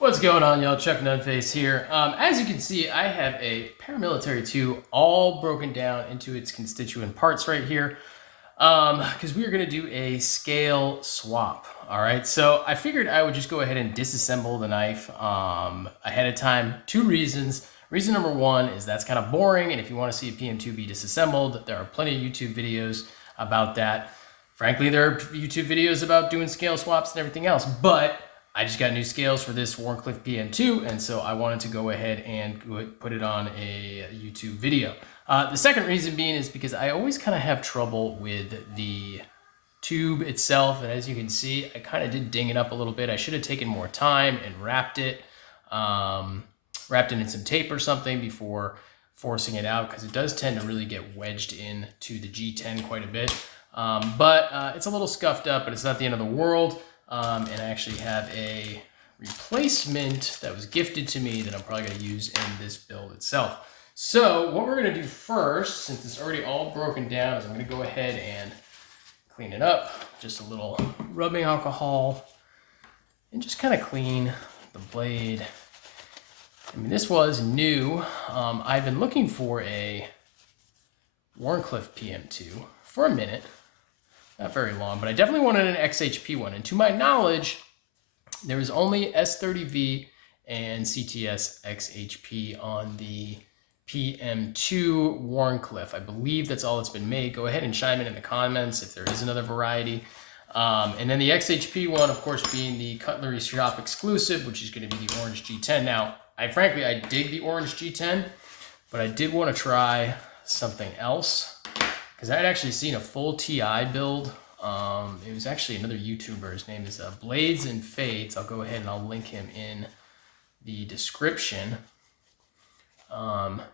What's going on, y'all? Chuck Nunface here. As you can see, I have a Paramilitary 2 all broken down into its constituent parts right here because we are going to do a scale swap. All right, so I figured I would just go ahead and disassemble the knife ahead of time. Two reasons. Reason number one is that's kind of boring, and if you want to see a PM2 be disassembled, there are plenty of YouTube videos about that. Frankly, there are YouTube videos about doing scale swaps and everything else, but I just got new scales for this Wharncliffe PM2, and so I wanted to go ahead and put it on a YouTube video. The second reason being is because I always kind of have trouble with the tube itself, and as you can see, I kind of did ding it up a little bit. I should have taken more time and wrapped it in some tape or something before forcing it out, because it does tend to really get wedged into the G10 quite a bit. But it's a little scuffed up, but it's not the end of the world. And I actually have a replacement that was gifted to me that I'm probably going to use in this build itself. So what we're going to do first, since it's already all broken down, is I'm going to go ahead and clean it up. Just a little rubbing alcohol and just kind of clean the blade. I mean, this was new. I've been looking for a Wharncliffe PM2 for a minute. Not very long, but I definitely wanted an XHP one. And to my knowledge, there is only S30V and CTS XHP on the PM2 Wharncliffe. I believe that's all that's been made. Go ahead and chime in the comments if there is another variety. And then the XHP one, of course, being the Cutlery Shoppe exclusive, which is going to be the orange G10. Now, I dig the orange G10, but I did want to try something else, because I had actually seen a full TI build. It was actually another YouTuber. His name is Blades and Fades. I'll go ahead and I'll link him in the description.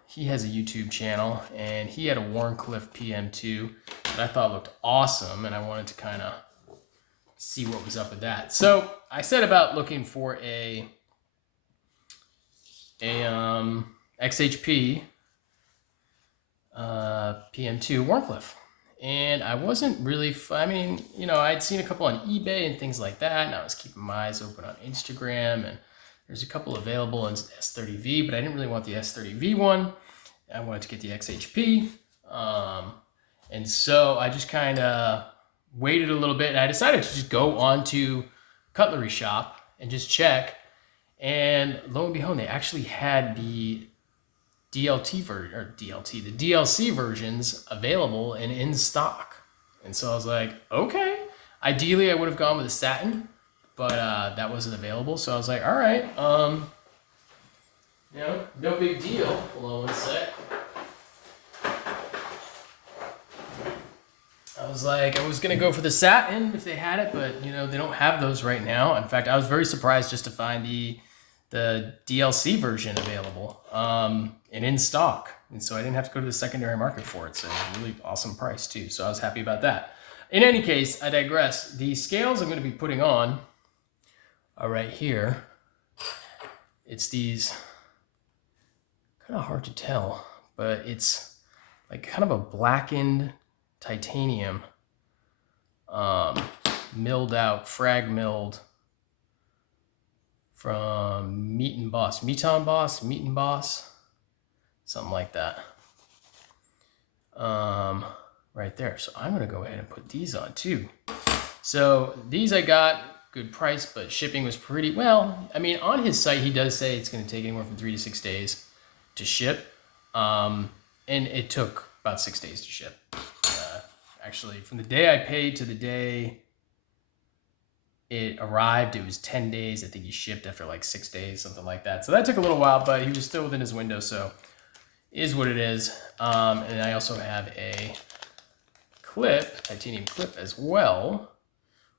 He has a YouTube channel, and he had a Wharncliffe PM2 that I thought looked awesome, and I wanted to kind of see what was up with that. So I set about looking for a XHP PM2 Wharncliffe, and I wasn't really, I'd seen a couple on eBay and things like that, and I was keeping my eyes open on Instagram, and there's a couple available in S30V, but I didn't really want the S30V one. I wanted to get the XHP, and so I just kind of waited a little bit, and I decided to just go on to Cutlery Shoppe and just check, and lo and behold, they actually had the DLC versions available and in stock. And so I was like, okay. Ideally, I would have gone with a satin, but that wasn't available. So I was like, all right, no big deal. Hold on one sec. I was like, I was gonna go for the satin if they had it, but they don't have those right now. In fact, I was very surprised just to find the DLC version available and in stock, and so I didn't have to go to the secondary market for it. So it was a really awesome price too, so I was happy about that. In any case, I digress. The scales I'm going to be putting on are right here. It's these, kind of hard to tell, but it's like kind of a blackened titanium, milled out, frag milled, from Meat Boss, something like that. Right there. So I'm gonna go ahead and put these on too. So these I got good price, but shipping was pretty well. I mean, on his site he does say it's gonna take anywhere from 3 to 6 days to ship, and it took about 6 days to ship. Actually, from the day I paid to the day it arrived, it was 10 days. I think he shipped after like 6 days, something like that. So that took a little while, but he was still within his window, so is what it is. And I also have a clip, titanium clip as well,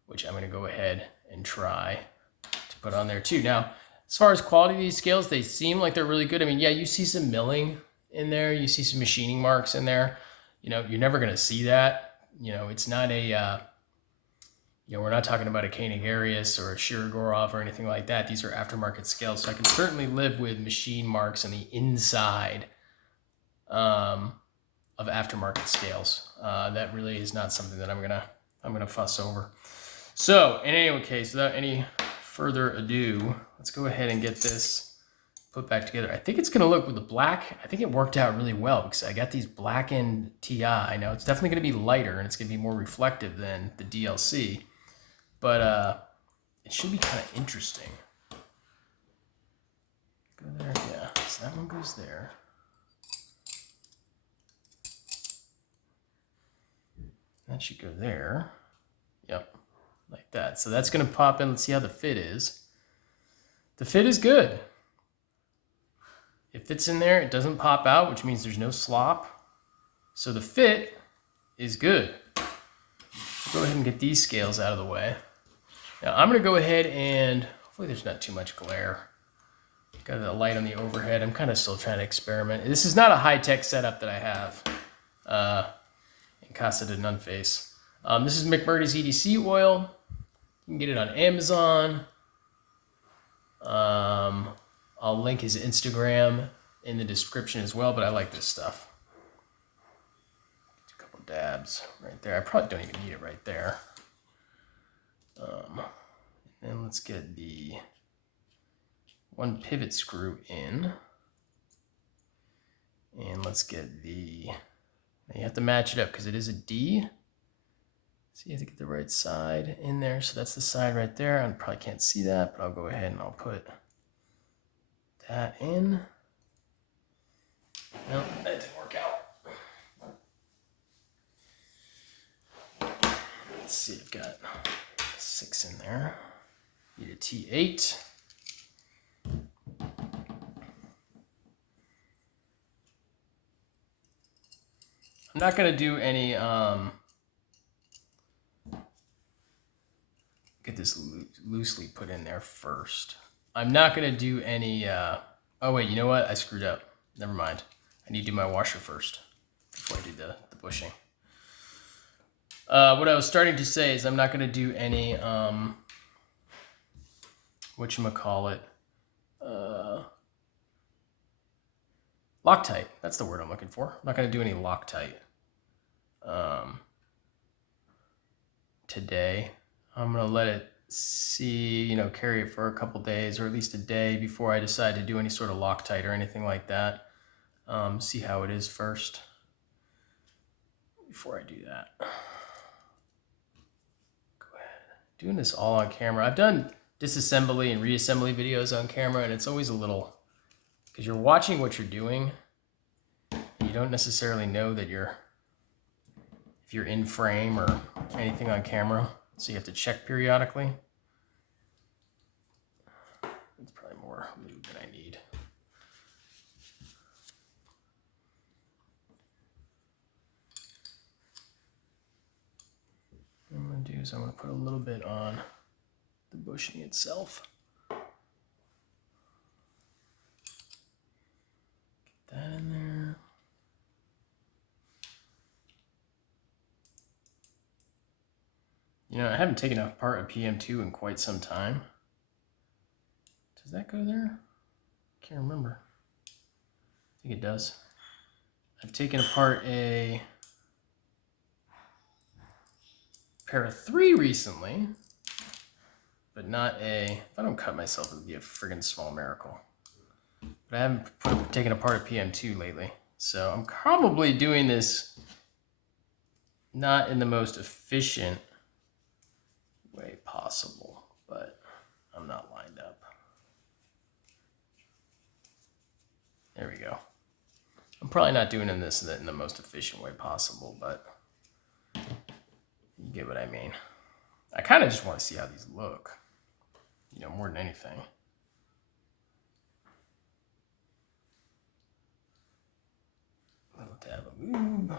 which I'm gonna go ahead and try to put on there too. Now, as far as quality of these scales, they seem like they're really good. I mean, yeah, you see some milling in there, you see some machining marks in there. You're never gonna see that. It's not a, we're not talking about a Koenig Arius or a Shirogorov or anything like that. These are aftermarket scales, so I can certainly live with machine marks on the inside of aftermarket scales. That really is not something that I'm gonna fuss over. So in any case, without any further ado, let's go ahead and get this put back together. I think it's going to look with the black. I think it worked out really well because I got these blackened TI. Now it's definitely going to be lighter and it's going to be more reflective than the DLC, but it should be kind of interesting. Go there, yeah. So that one goes there. That should go there. Yep, like that. So that's going to pop in. Let's see how the fit is. The fit is good. It fits in there. It doesn't pop out, which means there's no slop. So the fit is good. Go ahead and get these scales out of the way. Now I'm going to go ahead and hopefully there's not too much glare. Got the light on the overhead. I'm kind of still trying to experiment. This is not a high-tech setup that I have in Casa de Nunface. This is McMurdy's EDC oil. You can get it on Amazon. I'll link his Instagram in the description as well, but I like this stuff. A couple dabs right there. I probably don't even need it right there. And let's get the one pivot screw in. And let's get the, you have to match it up because it is a D. So you have to get the right side in there. So that's the side right there. I probably can't see that, but I'll go ahead and I'll put that in. No, that didn't work out. Let's see, I've got 6 in there. Need a T8. I'm not going to do any, get this loosely put in there first. I'm not going to do any, oh wait, you know what? I screwed up. Never mind. I need to do my washer first before I do the bushing. What I was starting to say is I'm not going to do any, whatchamacallit, Loctite. That's the word I'm looking for. I'm not going to do any Loctite today. I'm going to let it carry it for a couple days or at least a day before I decide to do any sort of Loctite or anything like that. See how it is first before I do that. Go ahead. Doing this all on camera. I've done disassembly and reassembly videos on camera, and it's always a little, because you're watching what you're doing, and you don't necessarily know that if you're in frame or anything on camera, so you have to check periodically. It's probably more lube than I need. What I'm going to do is I'm going to put a little bit on the bushing itself. Get that in there. You know, I haven't taken apart a PM2 in quite some time. Does that go there? Can't remember. I think it does. I've taken apart a Para 3 recently, but not a, if I don't cut myself, it would be a friggin' small miracle. But I haven't taken apart a PM2 lately. So I'm probably doing this not in the most efficient way possible, but I'm not lined up. There we go. I'm probably not doing this in the most efficient way possible, but you get what I mean. I kind of just want to see how these look, you know, more than anything. A little dab of lube.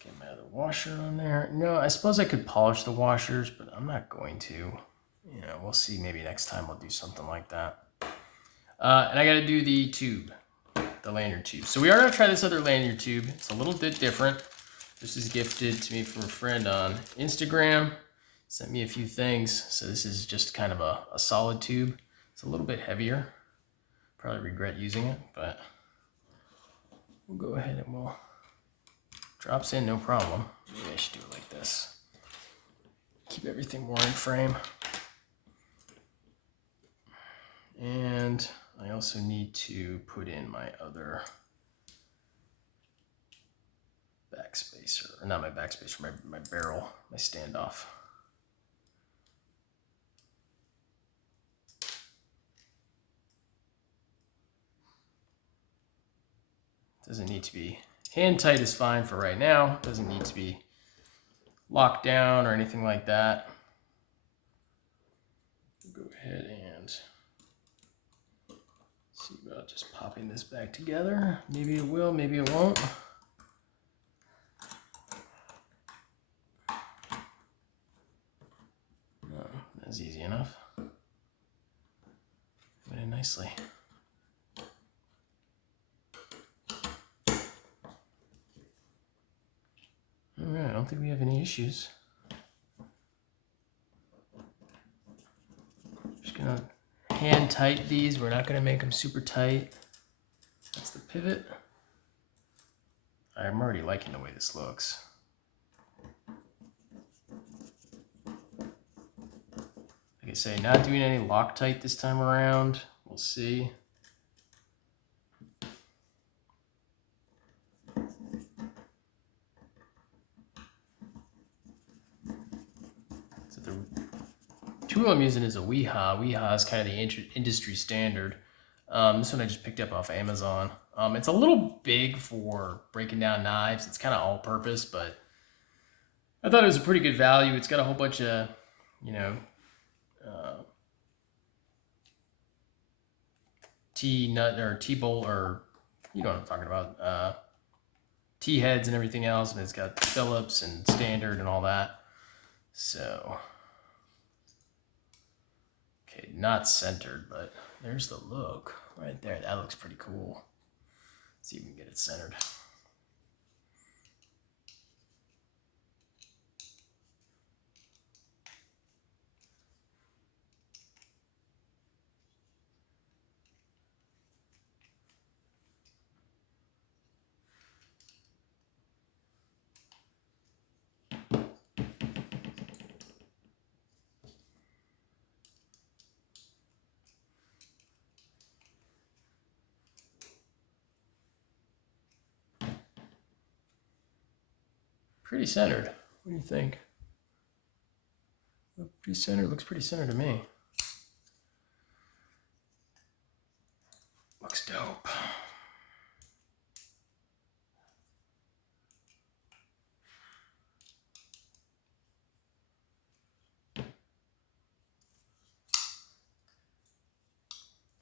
Get my other washer on there. No, I suppose I could polish the washers, but I'm not going to. You know, we'll see. Maybe next time I'll do something like that. And I got to do the tube, the lanyard tube. So we are going to try this other lanyard tube. It's a little bit different. This is gifted to me from a friend on Instagram. Sent me a few things. So this is just kind of a solid tube. It's a little bit heavier. Probably regret using it, but we'll go ahead and we'll, drops in, no problem. Maybe I should do it like this. Keep everything more in frame. And I also need to put in my other backspacer, or not my backspacer, my barrel, my standoff. Doesn't need to be, hand tight is fine for right now. Doesn't need to be locked down or anything like that. Go ahead and see about just popping this back together. Maybe it will, maybe it won't. No, that's easy enough. Went in nicely. All right, I don't think we have any issues. Just gonna hand tight these. We're not gonna make them super tight. That's the pivot. I'm already liking the way this looks. Like I say, not doing any Loctite this time around. We'll see. So the tool I'm using is a Weeha. Weeha is kind of the industry standard. This one I just picked up off Amazon. It's a little big for breaking down knives. It's kind of all-purpose, but I thought it was a pretty good value. It's got a whole bunch of, you know, T-nut or T-bolt, or you know what I'm talking about, T-heads and everything else, and it's got Phillips and standard and all that. So, okay, not centered, but there's the look right there. That looks pretty cool. Let's see if we can get it centered. Pretty centered. What do you think? Pretty centered. Looks pretty centered to me. Looks dope.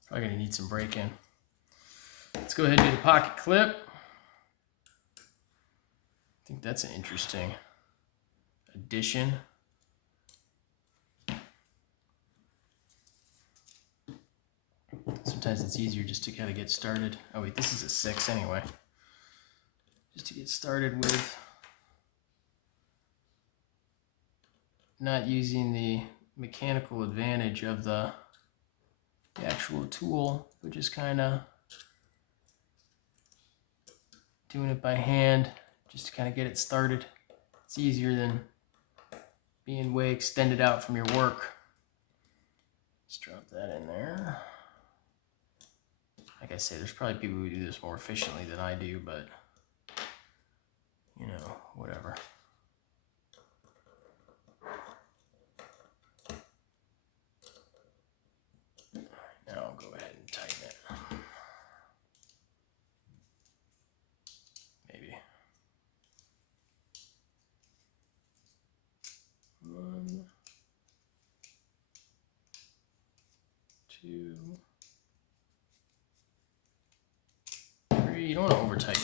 Probably gonna need some break-in. Let's go ahead and do the pocket clip. I think that's an interesting addition. Sometimes it's easier just to kind of get started. Oh wait, this is a 6 anyway. Just to get started with not using the mechanical advantage of the actual tool, but just kind of doing it by hand just to kind of get it started. It's easier than being way extended out from your work. Just drop that in there. Like I say, there's probably people who do this more efficiently than I do, but you know, whatever. Now I'll go ahead and tighten it. Maybe. 1, 2, 3. You don't want to over tighten.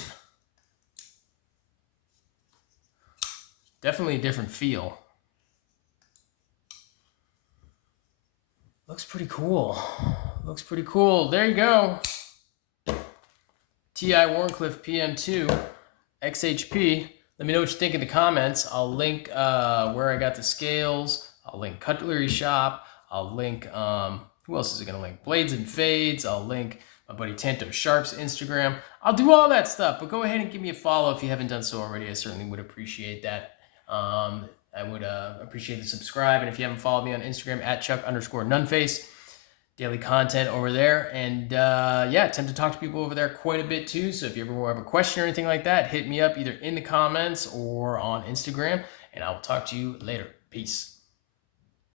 Definitely a different feel. Looks pretty cool. Looks pretty cool. There you go. TI Wharncliffe PM2 XHP. Let me know what you think in the comments. I'll link where I got the scales. I'll link Cutlery Shop. I'll link, who else is it going to link? Blades and Fades. I'll link my buddy tantosharp's Instagram. I'll do all that stuff, but go ahead and give me a follow if you haven't done so already. I certainly would appreciate that. I would appreciate the subscribe. And if you haven't followed me on Instagram, @Chuck_Nunface. daily content over there. And yeah, I tend to talk to people over there quite a bit too. So if you ever have a question or anything like that, hit me up either in the comments or on Instagram, and I will talk to you later. Peace.